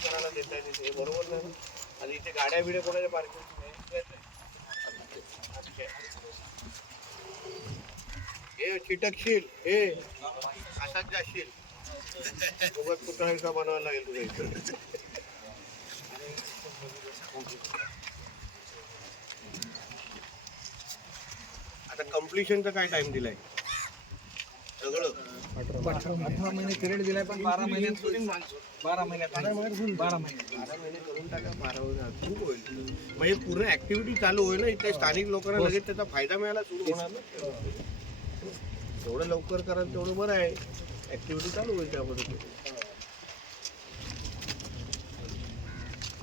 करायला देता आहे तिथे हे बरोबर नाही. आणि इथे गाड्या बिड्या कोणाच्या पार्किंग हे चिटकशील. हे असाच जाशील उगाच कुठं का बनवायला लागेल तुझ्या इथं? आता कम्प्लिशनचा काय टाइम दिलाय? सगळं. अठरा महिने क्रेडिट दिलाय पण बारा महिन्यात बारा महिन्यात बारा महिन्यात महिने करून बारा महिने खूप होईल म्हणजे पूर्ण ऍक्टिव्हिटी चालू होईल ना इथे स्थानिक लोकांना लगेच त्याचा फायदा मिळायला सुरू होणार ना जेवढं लवकर कराल तेवढं बरं आहे ऍक्टिव्हिटी चालू होईल त्या पद्धतीने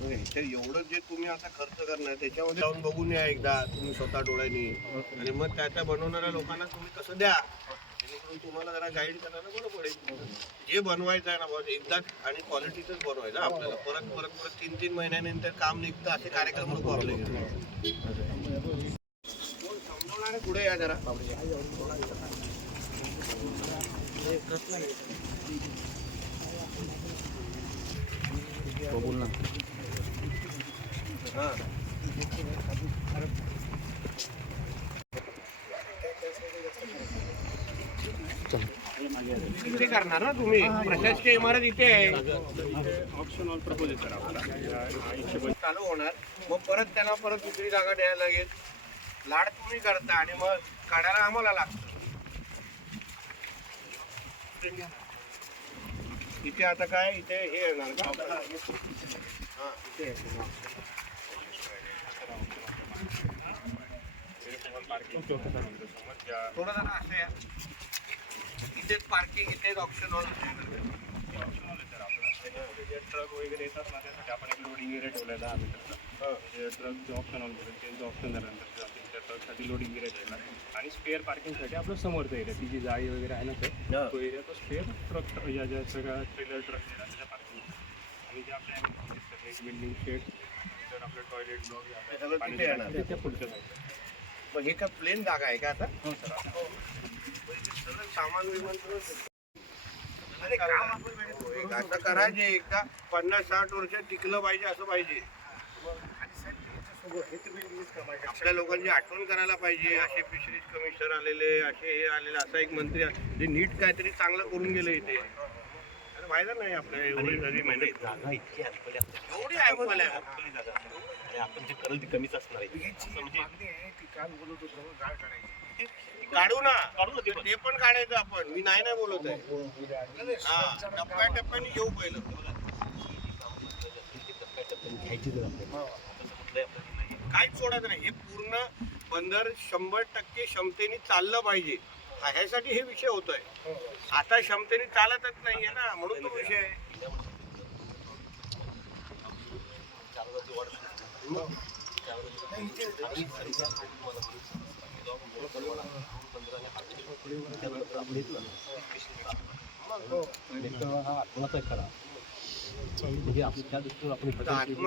मग एवढं जे तुम्ही आता खर्च करणार त्याच्यामध्ये जाऊन बघून या एकदा तुम्ही स्वतः डोळ्यांनी. आणि मग त्या त्या बनवणाऱ्या लोकांना तुम्ही कसं द्या. जेणेकरून तुम्हाला जरा गाईड करायला बरं पडेल. जे बनवायचं आहे ना बस एकदाच आणि क्वालिटीचंच बनवायचं आपल्याला. परत परत परत तीन तीन महिन्यानंतर काम निघतं असे कार्यक्रम नको आपले. समजवणारे पुढे? या जरा. हो, बोल ना. तिकडे इथे करणार ना तुम्ही? प्रशासकीय इमारत इथे आहे. ऑप्शन ऑल प्रपोज सर आपला चालू होणार. मग परत त्यांना परत दुसरी जागा द्यायला लागेल. लाड तुम्ही करता आणि मग काढायला आम्हाला लागतं. इथे आता काय? इथे हे येणार का? इथे पार्किंग समज ज्या थोडं जरा असं या. इथेच पार्किंग इथेच ऑप्शन जे ट्रक वगैरे येतात ना त्यासाठी आपण एक लोडिंग एरिया ठेवला आहे. जे ट्रकचे ऑप्शन ऑन त्यांचं ऑप्शन झाल्यानंतर त्या ट्रकसाठी लोडिंग एरिया ठेवला आहे. आणि स्पेअर पार्किंगसाठी आपलं समोरचा एरिया ती जी जाळी वगैरे आहे ना सर तो एरिया तो स्पेअर ट्रक या ज्या सगळ्या ट्रेलर ट्रक त्याच्या पार्किंग आणि जे आपल्या एक बिल्डिंग शेड आपलं टॉयलेट ब्लॉक पुढच्या साईडला मग हे काय प्लेन जागा आहे का आता? हो सर. आता सगळं सामान विमान. अरे काम आपण वेळेत होईल. असं करायचे एकदा पन्नास साठ वर्ष टिकलं पाहिजे असं पाहिजे. आपल्या लोकांची आठवण करायला पाहिजे. असे फिशरीज कमिशनर आलेले असे हे आलेले असा एक मंत्री जे नीट काहीतरी चांगलं करून गेलं इथे. फायदा नाही आपल्या एवढी जरी मेहनत जागा इतकी अडकली आपल्या एवढी ऐकवायला आहे. अडकली जागा आणि आपण जे करल ती कमीच असणार आहे. असं म्हणजे काढू ना काढू ना. ते पण. ते पण काढायचं आपण. मी नाही नाही बोलत आहे. हा टप्प्या टप्प्याने येऊ पहिलं. घ्यायची जर आपल्याला. तसं कुठलंही आपल्याला नाही. काहीच सोडायचं नाही. हे पूर्ण बंदर शंभर टक्के क्षमतेने चाललं पाहिजे. हा- ह्यासाठी हे विषय होतोय. आता क्षमतेने चालतच नाहीये ना म्हणून तो विषय हा म्हणजे आपण त्या दृष्टीने आपण